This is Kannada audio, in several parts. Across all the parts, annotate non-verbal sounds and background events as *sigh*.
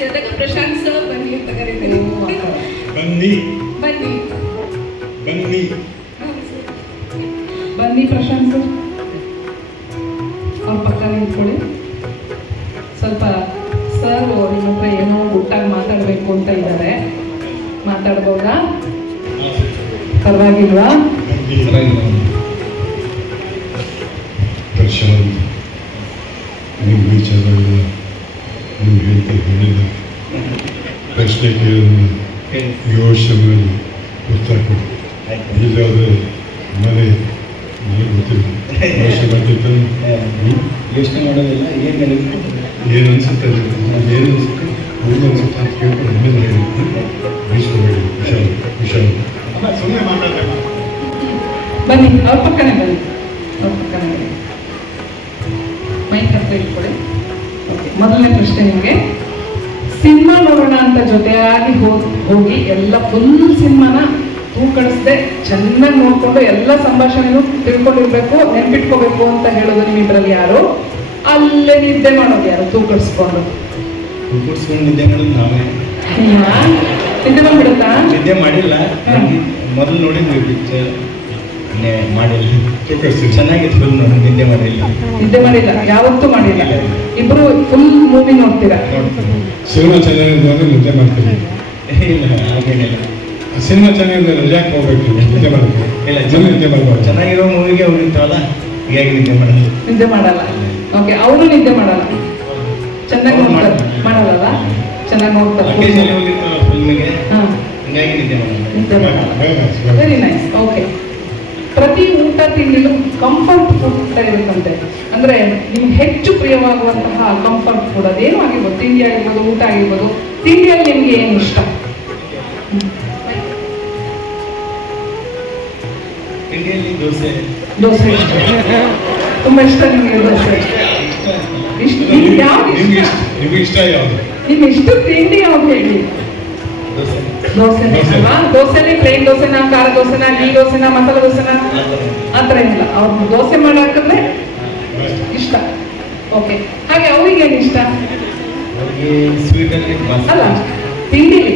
ಜಾಸ್ತಿ ಪ್ರಶಾಂತ್ ಸರ್ ಬನ್ನಿ ಅಂತ ಕರೀತೀನಿ ಬನ್ನಿ. ಬನ್ನಿ. ಬನ್ನಿ. ಬನ್ನಿ ಪ್ರಶಾಂತ್ ಅವ್ರ ಪಕ್ಕ ನಿಂತ್ಕೊಳ್ಳಿ. ಸ್ವಲ್ಪ ಸರ್ ನಿಮ್ಮ ಹತ್ರ ಏನೋ ಗುಟ್ಟಾಗಿ ಮಾತಾಡಬೇಕು ಅಂತ ಇದ್ದಾರೆ ಮಾತಾಡ್ಬೋದಾ? ಪರವಾಗಿಲ್ವಾ? ಪ್ರಶಾಂತ್ ನಿಮ್ಮ ವಿಚಾರಗಳನ್ನ ನೀವು ಹೇಳಿದ ಪ್ರಶ್ನೆ ಕೇಳಿದ ಯೋಚನೆ ಮಾಡಿ ಉತ್ತರ ಕೊಡಿ ಇಲ್ಲಾದ್ರೆ ಮನೆ ಗೊತ್ತಿಲ್ಲ. ಯೋಚನೆ ಮಾಡ್ತಿರ್ತಾನೆ ಹ್ಮ್? ಯೋಚನೆ ಮಾಡೋದಿಲ್ಲ ಏನು ಏನು ಅನ್ಸುತ್ತೆ ಏನು ಅನಿಸುತ್ತೆ? ಅವ್ರಿಗೆ ಅನ್ಸುತ್ತೆ ಅಂತ ಕೇಳ್ಕೊಂಡು ಆಮೇಲೆ ಹೇಳಿ ಬೀಸ್ಕೋಬೇಡಿ ವಿಶಾಲ್ ವಿಶಾಲ್ ಸುಮ್ಮನೆ ಮಾತಾಡಬೇಡ. ಬನ್ನಿ ಅವ್ರ ಪಕ್ಕನೇ ಬನ್ನಿ. ಅವ್ರ ಪಕ್ಕನೇ ಬನ್ನಿ. ಮೈಕ್ ಓಕೆ ಮೊದಲನೇ ಪ್ರಶ್ನೆ ನಿಮಗೆ. ಸಿನಿಮಾ ನೋಡೋಣ ಅಂತ ಜೊತೆಯಾಗಿ ಹೋಗಿ ಹೋಗಿ ಎಲ್ಲ ಫುಲ್ ಸಿನಿಮಾನ ತೂಕಡಿಸ್ದೆ ಚೆನ್ನಾಗಿ ನೋಡ್ಕೊಂಡು ಎಲ್ಲ ಸಂಭಾಷಣೆನೂ ತಿಳ್ಕೊಂಡಿರ್ಬೇಕು ನೆನ್ಪಿಟ್ಕೋಬೇಕು ಅಂತ ಹೇಳೋದು ನಿಮ್ಮಿಬ್ಬರಲ್ಲಿ ಯಾರು? ಅಲ್ಲೇ ನಿದ್ದೆ ಮಾಡೋದು ಯಾರು? ತೂಕಡಿಸ್ಕೊಂಡು ಕೂರ್ಸ್ಕೊಂಡು ನಿದ್ದೆ ಮಾಡೋದು ನಾವೇ? ನಿದ್ದೆ ಬಂದ್ಬಿಡುತ್ತಾ? ನಿದ್ದೆ ಮಾಡಿಲ್ಲ ಮೊದಲು ನೋಡಿದ್ವಿ ಪಿಕ್ಚರ್ ಮಾಡಿಲ್ಲ ತೂಕಡಿಸ್ತೀವಿ. ಚೆನ್ನಾಗಿತ್ತು ಫುಲ್ ನೋಡಿ ನಿದ್ದೆ ಮಾಡಿಲ್ಲ. ನಿದ್ದೆ ಮಾಡಿಲ್ಲ ಯಾವತ್ತೂ ಮಾಡಿಲ್ಲ. ಇಬ್ರು ಫುಲ್ ಮೂವಿ ನೋಡ್ತೀರಾ? ಸಿನಿಮಾ ಚೆನ್ನಾಗಿದ್ದು ಅಂದ್ರೆ ನಿದ್ದೆ ಮಾಡ್ತೀವಿ. ಇಲ್ಲ ಹಾಗೇನಿಲ್ಲ. ಸಿನಿಮಾ ಚೆನ್ನಾಗಿದೆ ರಜಾಕ್ ಹೋಗ್ಬೇಕು. ನಿದ್ದೆ ಮಾಡ್ತೀವಿ. ಇಲ್ಲ ಜನ ನಿದ್ದೆ ಮಾಡ್ಬೋದು? ಚೆನ್ನಾಗಿರೋ ಮೂವಿಗೆ ಹೋಗಿರ್ತಾವಲ್ಲ ಹೀಗಾಗಿ ನಿದ್ದೆ ಮಾಡಲ್ಲ. ನಿದ್ದೆ ಮಾಡಲ್ಲ. ಓಕೆ ಅವರು ನಿದ್ದೆ ಮಾಡಲ್ಲ. ಚೆನ್ನಾಗಿ ಅವ್ರು ನೋಡ್ತಾರೆ. ಮಾಡಲ್ಲ? ಚೆನ್ನಾಗಿ ನೋಡ್ತಾರೆ. ಫಿಲ್ಮಿಗೆ ಹಾ. ಹೀಗಾಗಿ ನಿದ್ದೆ ಮಾಡಲ್ಲ. ನಿದ್ದೆ ಮಾಡಲ್ಲ. ವೆರಿ ನೈಸ್ ಓಕೆ ಪ್ರತಿ ಊಟ ತಿಂಡಿಲು ಕಂಫರ್ಟ್ ಫುಡ್ ಇರುತ್ತಂತೆ. ಅಂದ್ರೆ ನಿಮ್ಗೆ ಹೆಚ್ಚು ಪ್ರಿಯವಾಗುವಂತಹ ಕಂಫರ್ಟ್ ಫುಡ್ ಅದೇನು ಆಗಿರ್ಬೋದು. ತಿಂಡಿ ಆಗಿರ್ಬೋದು ಊಟ ಆಗಿರ್ಬೋದು. ತಿಂಡಿಯಲ್ಲಿ ನಿಮ್ಗೆ ಏನು ಇಷ್ಟ? ದೋಸೆ. ದೋಸೆ ಇಷ್ಟ. ತುಂಬಾ ಇಷ್ಟ ನಿಮಗೆ ದೋಸೆ? ಇಷ್ಟ. ನಿಮ್ಗೆ ಇಷ್ಟ? ಯಾವುದು? ನಿಮ್ಗೆ ಇಷ್ಟ ತಿಂಡಿ ಯಾವ್ದು ಹೇಳಿ? ದೋಸೆ ದೋಸೆನೇ ದೋಸೆ. ಅಲ್ವಾ? ದೋಸೆಲಿ ಪ್ಲೇನ್ ದೋಸೆನ ಖಾರ ದೋಸೆನ ಗೀ ದೋಸೆನ ಮಸಾಲೆ ದೋಸೆನ? ಆ ಥರ ಇಲ್ಲ ಅವ್ರು ದೋಸೆ ಮಾಡಾಕಂದ್ರೆ ಇಷ್ಟ. ಓಕೆ ಹಾಗೆ ಅವ್ರಿಗೆ ಏನು ಇಷ್ಟ? ಅಲ್ಲ ತಿಂಡಿಲಿ.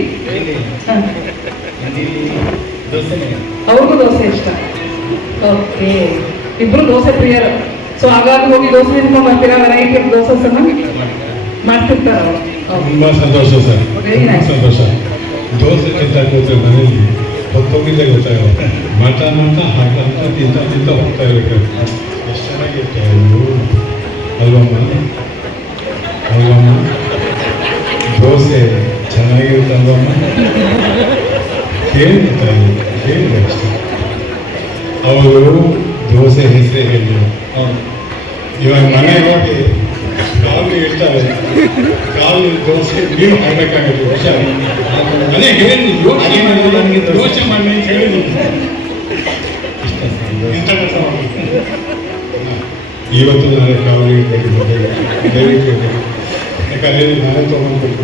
ಅವ್ರಿಗೂ ದೋಸೆ ಇಷ್ಟ. ಓಕೆ ಇಬ್ರು ದೋಸೆ ಪ್ರಿಯರು. ಸೊ ಹಾಗಾಗಿ ಹೋಗಿ ದೋಸೆ ತಿನ್ಕೊಂಡು ಬರ್ತೀರಾ? ವೆರೈಟಿ ಆಫ್ ದೋಸೆ ಮಾಡ್ತಾರೆ? ಮಾಡ್ತಿರ್ತಾರೆ ಅವರು. ತುಂಬಾ ಸಂತೋಷ ಸರ್. ಸಂತೋಷ. ದೋಸೆ ತಿಂತ ಕೂತ್ರೆ ಮನೆಯಲ್ಲಿ ಹೊತ್ತೊಮ್ಮಿದ್ದೆ ಗೊತ್ತಾಗುತ್ತೆ ಮಾಡ್ತಾ ಮಾಡ್ತಾ ಹಾಕ್ತಾ ತಿಂತ ತಿಂತ ಹೋಗ್ತಾ ಇರಬೇಕು ಎಷ್ಟು ಚೆನ್ನಾಗಿರುತ್ತೆ ಅಲ್ವಮ್ಮ ಅಲ್ವಮ್ಮ ದೋಸೆ ಚೆನ್ನಾಗಿರುತ್ತೆ ಅಲ್ವಮ್ಮ ಕೇಳ್ತಾರೆ ಕೇಳಿದೆ ಅಷ್ಟೇ. ಅವರು ದೋಸೆ ಹೆಸರೇ ಹೇಳಿದರು. ಇವಾಗ ಮನೆ ಹೋಗಿ ಕಾಲು ಇರ್ತಾರೆ. ಕಾಲು ದೋಸೆ ನೀರು ಹಾಕಬೇಕಾಗುತ್ತೆ, ಹುಷಾರು. ಅದೇ ಹೇಳಿ ಯೋಚನೆ ನನಗೆ ದೋಸೆ ಮಾಡಿ ಅಂತ. ಇವತ್ತು ನಾನು ಕಾಲು ಇರಬೇಕು. ಯಾಕಂದ್ರೆ ನಾನೇ ತೊಗೊಂಡ್ಬೇಕು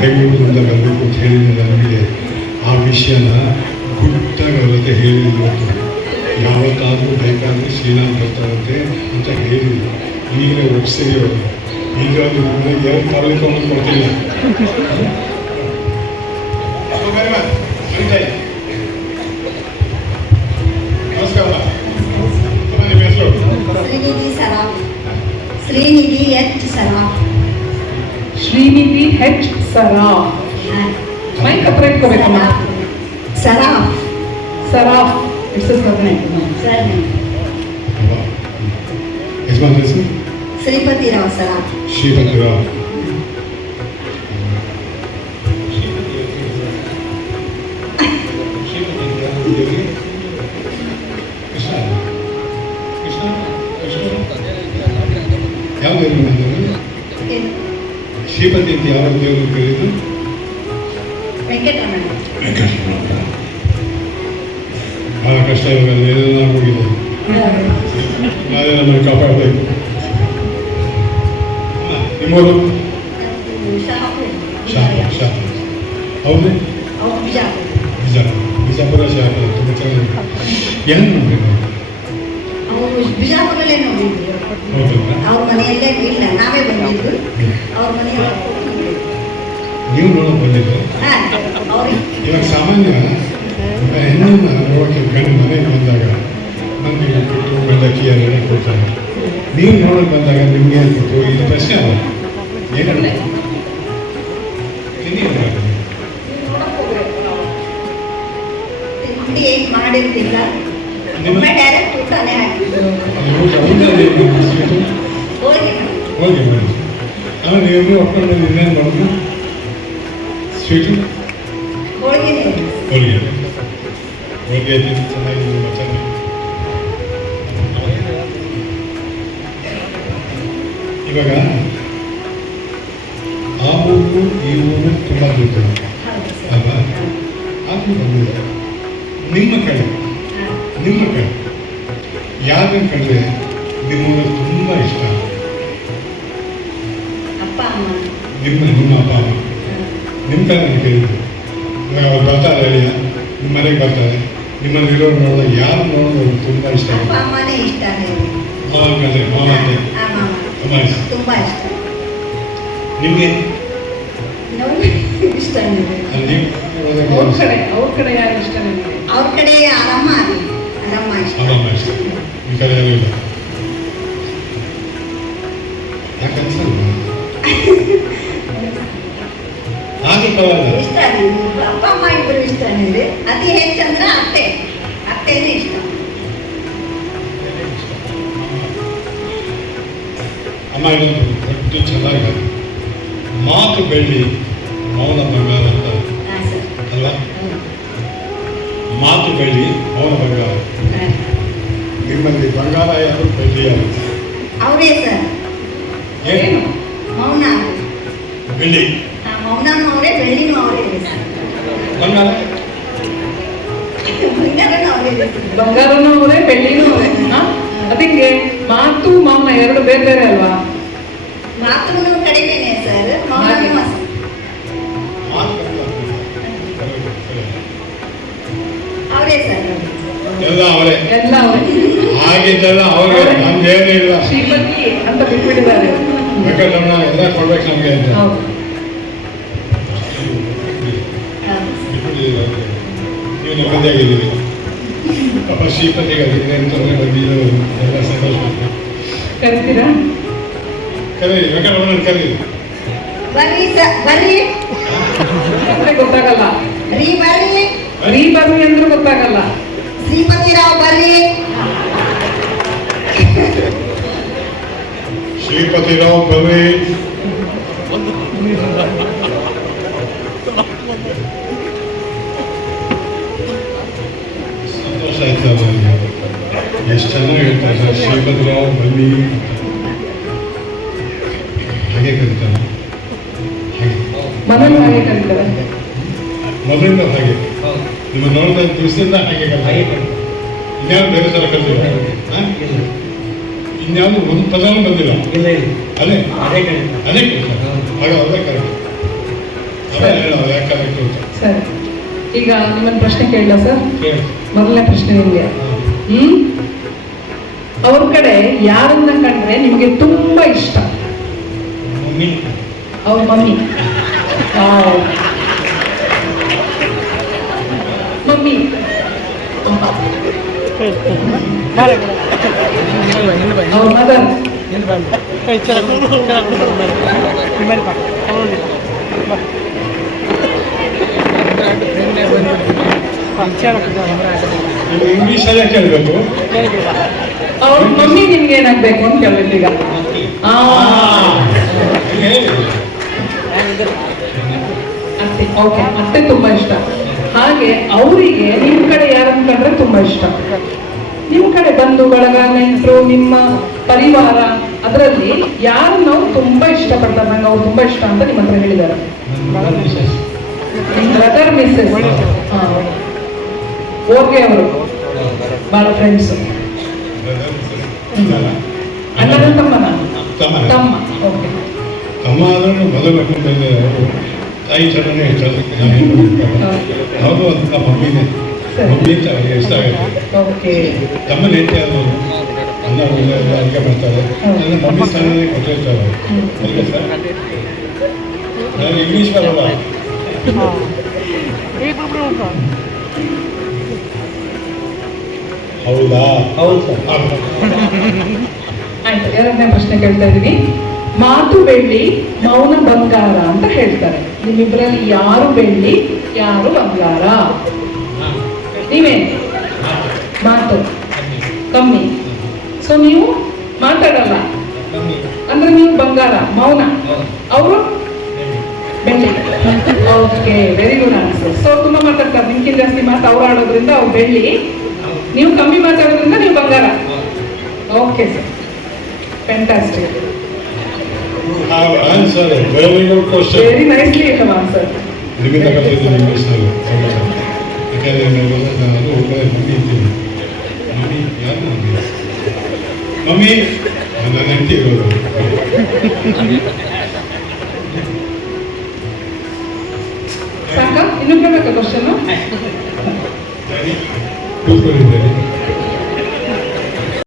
ಬೆಂಗಳೂರಿಂದ ಬರಬೇಕು ಅಂತ ಹೇಳಿದ್ರೆ ನನಗೆ ಆ ವಿಷಯನ. ಗುಟ್ಟಾಗಿ ಅವ್ರ ಹತ್ರ ಹೇಳಿದ್ರು ಇವತ್ತು ಯಾವತ್ತಾದರೂ ಬೇಕಾದರೆ ಶ್ರೀನಾಥ್ ಬರ್ತಾರಂತೆ ಅಂತ ಹೇಳಿದ್ರು ಈಗಲೇ ಒಪ್ಸಿಗೆ ಅವರು ಈಗ ಅದು ಕೂಡ ಎರಡು ಕಾಲು ತೊಗೊಂಡು ಕೊಡ್ತಿಲ್ಲ ನಮಸ್ಕಾರ ನಿಮ್ಮ ಹೆಸರು Shrinidhi Saraf Shrinidhi H Saraf Shrinidhi H sir mike ಹತ್ರ ಇಟ್ಕೋಬೇಕಮ್ಮ ಸರಾಫ್ ಸರಾಫ್ ಇಟ್ಸ್ ಸರ್ನೇ ಸರ್ ಯಜಮಾನ್ ಹೆಸರು ಶ್ರೀಪತಿ ರಾವ್ ಸರಾಫ್ ಶ್ರೀಪತಿರಾವ್ ಕೃಷ್ಣ ಕೃಷ್ಣ ಕೃಷ್ಣ ಯಾವ ದೇವರು ಬಂದರು ಏನು? ಶ್ರೀಪತಿ ಅಂತ ಯಾವ ದೇವರು ಕರೆದು ವೆಂಕಟರಮಣ ಬಹಳ ಕಷ್ಟ ಇವಾಗ ಏನೆಲ್ಲ ಆಗೋಗಿದೆ ನಾವೇ ನಮ್ಮನ್ನು ಕಾಪಾಡಬೇಕು. ಶಾ ಹೌದು? ಬಿಜಾಪುರ. ಶಾಪ ತುಂಬ ಚೆನ್ನಾಗಿ ನೋಡ್ಬೇಕು ಅವರು ಬಿಜಾಪುರಲ್ಲೇ ನೋಡಿದ್ರು ಹೌದಲ್ವಾ ಅವ್ರ ಮನೆಯಲ್ಲೇ ಇಲ್ಲ. ನಾವೇ ಬಂದಿದ್ದು. ಅವ್ರ ಮನೆಯಲ್ಲ ನೀವು ನೋಡೋಕೆ ಬಂದಿದ್ರು ಇವಾಗ ಸಾಮಾನ್ಯ ಹೆಣ್ಣನ್ನು ನೋಡೋಕ್ಕೆ ಗಂಡು ಮನೆಗೆ ಬಂದಾಗ ನಮಗೆ ಕೊಟ್ಟು ಬೆಳಕಿ ಎಲ್ಲ ಕೊಡ್ತಾರೆ ನೀವು ನೋಡೋಕೆ ಬಂದಾಗ ನಿಮಗೆ ಕೊಟ್ಟು ಇದು ಪ್ರಶ್ನೆ ಅಲ್ಲ ಏನು ತಿನ್ನಿ ಅಲ್ಲ. ತಿಂಡಿ ಏನು ಮಾಡಿರ್ತಿಲ್ಲ ನಿಮ್ಮ- ಒಮ್ಮೆ ಡೈರೆಕ್ಟ್ ಊಟನೇ ಹಾಕಿದ್ರು ಅದು ಊಟ ಊಟದಲ್ಲಿ ಏನು ಸ್ವೀಟು? ಹೋಗಿ ಹೋಗಿ ಮಾಡಿ ಆಮೇಲೆ ನೀವು ಒಪ್ಕೊಂಡು ಇನ್ನೇನು ಮಾಡೋದು ಸ್ವೀಟು ಹೋಳಿಗೆನೇ ಹೋಳಿಗೆ ಹೋಳಿಗೆ ತಿಂದು ಚೆನ್ನಾಗಿ ಇವಾಗ ಆ ಊರು ಈ ಊರು ತುಂಬ ದೂರ. ಅಲ್ವಾ? ಆದ್ರೂ ಬಂದಿದೆ. ನಿಮ್ಮ ಕಡೆ? ನಿಮ್ಮ ಕಡೆ. ಯಾರನ್ನ ಕಂಡ್ರೆ ನಿಮ್ಮೂರಲ್ಲಿ ತುಂಬ ಇಷ್ಟ? ನಿಮ್ಮ ನಿಮ್ಮ ಅಪ್ಪ ಅಮ್ಮ. ನಿಮ್ಮ ಕಡೆ ನಾನು ಕೇಳಿದ್ದು ಇವಾಗ ಅವ್ರು ಬರ್ತಾರೆ ನಿಮ್ಮ ಮನೆಗೆ ಬರ್ತಾರೆ. ನಿಮ್ಮಲ್ಲಿ ಇರೋರು ನೋಡಿದಾಗ ಯಾರು ನೋಡೋದು ತುಂಬ ಇಷ್ಟ ಅಮ್ಮನೇ ಇಷ್ಟನೇ ಮಾವ ಕಂಡ್ರೆ ಮಾವ ಅಂತೆ ಆ ಮಾಮ ತುಂಬ ಇಷ್ಟ. ತುಂಬ ಇಷ್ಟ. ನಿಮಗೆ? ನೋಡಿ ಅವ್ರ ಇಷ್ಟ? ಕಡೆ ಅವ್ರ ಕಡೆ ಯಾರು ಇಷ್ಟ ಅವ್ರ ಕಡೆ ಆರಮ್ಮ ಅಲ್ಲಿ ಇಷ್ಟ. ಇಷ್ಟ. ಈ ಕಡೆ ಯಾರು ಇಲ್ಲ? ಯಾಕೆ *laughs* ಅನ್ಸಲ್ವಾ ಹಾಗೆ ಪರವಾಗಿಲ್ಲ ಇಷ್ಟನೇ ಅಪ್ಪ ಅಮ್ಮ ಇಬ್ಬರು ಇಷ್ಟನೇ ಇದೆ ಅತಿ ಹೆಚ್ಚಂದ್ರೆ ಅತ್ತೆ ಅತ್ತೆನೇ ಇಷ್ಟ ಅಮ್ಮ ಇದೊಂದು ದೊಡ್ಡ ಚೆನ್ನಾಗಿ ಮಾತು ಬೆಳ್ಳಿ ಮೌನ ಬಂಗಾರ ಅಂತ ಹಾಂ ಸರ್ ಅಲ್ವಾ ಮಾತು ಬೆಳ್ಳಿ ಮೌನ ಬಂಗಾರ ನಿಮ್ಮಲ್ಲಿ ಬಂಗಾರ ಯಾರು ಬೆಳ್ಳಿ ಯಾರು ಅವರೇ ಸರ್ ಏನು ಮೌನ ಬೆಳ್ಳಿ ಆ, ಮೌನನೂ ಅವರೇ ಬೆಳ್ಳಿನೂ ಅವರೇ ಬಂಗಾರನೂ ಅವರೇ ಅವರೇ ಬೆಳ್ಳಿನೂ ಅವರೇ ಅದಕ್ಕೆ ಮಾತು ಮೌನ ಎರಡು ಬೇರೆ ಬೇರೆ ಅಲ್ವಾ? ಮಾತು ಕಡಿಮೆನೆ ಸರ್. ಬಂಗಾರ. ಅವರೇ ಸರ್. ಎಲ್ಲ ಅವರೇ. ಎಲ್ಲ ಅವರೇ. ಹಾಗಿದ್ದೆಲ್ಲ ಅವ್ರಿಗೆ ನಮ್ದೇನೂ ಇಲ್ಲ. ಶ್ರೀಮತಿ ಅಂತ ಬಿಟ್ಬಿಟ್ಟಿದ್ದಾರೆ. ಬೇಕಾದಣ್ಣ ಎಲ್ಲ ಕೊಡ್ಬೇಕು ನಮಗೆ ಅಂತ. ನೀವು ನೆಮ್ಮದಿಯಾಗಿದ್ದೀರಿ ಪಾಪ ಶ್ರೀಪತಿಗೆ ಅದಕ್ಕೆ ಏನು ತೊಂದರೆ ಬಂದಿರೋ ಎಲ್ಲ ಸಂತೋಷ ಕರಿತೀರಾ? ಕರೀರಿ ಅವನನ್ನು ಕರೀರಿ ಬರ್ರಿ ಸರ್ ಬರ್ರಿ ಅಂದ್ರೆ ಗೊತ್ತಾಗಲ್ಲ. ರೀ ಬರ್ರಿ ರೀ ಬರ್ರಿ ಅಂದ್ರೂ ಗೊತ್ತಾಗಲ್ಲ. ಶ್ರೀಪತಿ ರಾವ್ ಬರ್ರಿ ಶ್ರೀಪತಿರಾವ್ ಬರ್ರಿ ಸಂತೋಷ ಆಯ್ತು ನನಗೆ ಎಷ್ಟು ಚೆನ್ನಾಗಿ ಹೇಳ್ತಾರೆ ಸರ್ ಶ್ರೀಪತಿರಾವ್ ಬನ್ನಿ ಹಾಗೆ ಕರೀತಾರೆ ಹಾಗೆ ಹಾಗೆ ಮೊದಲಿಂದ ಹಾಗೆ ನಿಮ್ಮ ನೋಡಿದ ದಿವಸದಿಂದ ಹಾಗೆ ಹಾಗೆ ಇನ್ಯಾವುದು ಬೇರೆ ಸಲ ಕಲ್ತಿಲ್ಲ ಇನ್ಯಾವುದು ಒಂದು ಪದನೂ ಬಂದಿಲ್ಲ ಅದೇ ಅದೇ ಕರೀತಾರೆ ಆಗ ಕರೆಕ್ಟ್ ಹೇಳೋದು ಯಾಕೆ ಕರೆಕ್ಟ್ ಅಂತ ಸರಿ ಈಗ ನಿಮ್ಮನ್ನ ಪ್ರಶ್ನೆ ಕೇಳಲ್ಲ ಸರ್ ಕೇಳಿ ಮೊದಲನೇ ಪ್ರಶ್ನೆ ನಿಮಗೆ ಹ್ಮ್ ಅವ್ರ ಕಡೆ ಯಾರನ್ನ ಕಂಡ್ರೆ ನಿಮಗೆ ತುಂಬಾ ಇಷ್ಟ ಮಮ್ಮಿ ಅವ್ರ ಮಮ್ಮಿ ವಾವ್. ಮಮ್ಮಿ ಅವ್ರ ಮದರ್ ನೀವು ಇಂಗ್ಲೀಷಲ್ಲೇ ಕೇಳಬೇಕು. ಅವ್ರ ಮಮ್ಮಿ ನಿಮ್ಗೆ ಏನಾಗ್ಬೇಕು ಅಂತ ಕೇಳಬೇಕು ಈಗ. ಆ, ಹೇಳಿ. ಅತ್ತೆ ಓಕೆ ಅತ್ತೆ ತುಂಬಾ ಇಷ್ಟ. ಹಾಗೆ ಅವರಿಗೆ ನಿಮ್ ಕಡೆ ಯಾರನ್ನ ಕಂಡ್ರೆ ತುಂಬಾ ಇಷ್ಟ. ನಿಮ್ ಕಡೆ ಬಂಧು ಬಳಗ ನೆಂಟರು ನಿಮ್ಮ ಪರಿವಾರ ಅದರಲ್ಲಿ ಯಾರು ನಾವು ತುಂಬಾ ಇಷ್ಟಪಡ್ತಾರೆ ನಂಗೆ ಅವ್ರು ತುಂಬಾ ಇಷ್ಟ ಅಂತ ನಿಮ್ಮ ಹತ್ರ ಹೇಳಿದ್ದಾರೆ. ನಿಮ್ ಬ್ರದರ್ ಮಿಸ್ಸಸ್ ಓಕೆ ಅವರು ಬಹಳ ಫ್ರೆಂಡ್ಸ್ ಅಣ್ಣನ ತಮ್ಮನ ತಮ್ಮ ತಮ್ಮ ಓಕೆ ತಮ್ಮ ಆದ್ರೂ ಮೊದಲು ಬಂದಿದ್ದಾರೆ ಅವರು ತಾಯಿ ಥರನೇ ಇರ್ತಾರೆ ನಾನೇನು ಅವರು ಅಂತ ಮಮ್ಮಿನೇ ಮಮ್ಮಿ ಅಂತ ಅವ್ರಿಗೆ ಇಷ್ಟ ಆಗುತ್ತೆ ಓಕೆ ತಮ್ಮನ ಹೆಂಡತಿ ಅವರು ಅನ್ನ ಊಟ ಎಲ್ಲ ಅಡುಗೆ ಮಾಡ್ತಾರೆ ನನ್ನ ಮಮ್ಮಿ ಸ್ಥಾನನೇ ಕೊಟ್ಟಿರ್ತಾರೆ ಅಲ್ವಾ ಸರ್ ನಾನು ಇಂಗ್ಲೀಷ್ ಬರಲ್ಲ ಹೌದಾ? ಹೌದು. ಆಯ್ತು ಎರಡನೇ ಪ್ರಶ್ನೆ ಕೇಳ್ತಾ ಇದೀವಿ ಮಾತು ಬೆಳ್ಳಿ ಮೌನ ಬಂಗಾರ ಅಂತ ಹೇಳ್ತಾರೆ. ನಿಮ್ಮಿಬ್ಬರಲ್ಲಿ ಯಾರು ಬೆಳ್ಳಿ ಯಾರು ಬಂಗಾರ? ನೀವೇ? ಮಾತು. ಕಮ್ಮಿ. ಸೊ ನೀವು ಮಾತಾಡಲ್ಲ? ಕಮ್ಮಿ. ಅಂದ್ರೆ ನೀವು ಬಂಗಾರ ಮೌನ. ಅವರು? ಬೆಳ್ಳಿ. Okay very good answer so ತುಂಬಾ ಮಾತಾಡ್ತಾರೆ. ನಿಮ್ಗಿಂತ ಜಾಸ್ತಿ ಮಾತು ಅವ್ರು ಆಡೋದ್ರಿಂದ ಅವ್ರು ಬೆಳ್ಳಿ. ನೀವು ಕಮ್ಮಿ ಮಾತಾಡೋದ್ರಿಂದ ನೀವು ಬಂಗಾರ. Okay sir fantastic have answered a very good question. Very nicely ಇಂಗ್ಲೀಷ್ನಲ್ಲಿ ಯಾಕಂದರೆ ನಾನು ಒಬ್ಬಳೆ ಮಮ್ಮಿ ಇದ್ದೀನಿ ಮಮ್ಮಿ ಯಾರು ಮಮ್ಮಿ ಮಮ್ಮಿ ನನ್ನ ಹೆಂಡತಿ ಇರೋದು ಸಾಕ ಇನ್ನೂ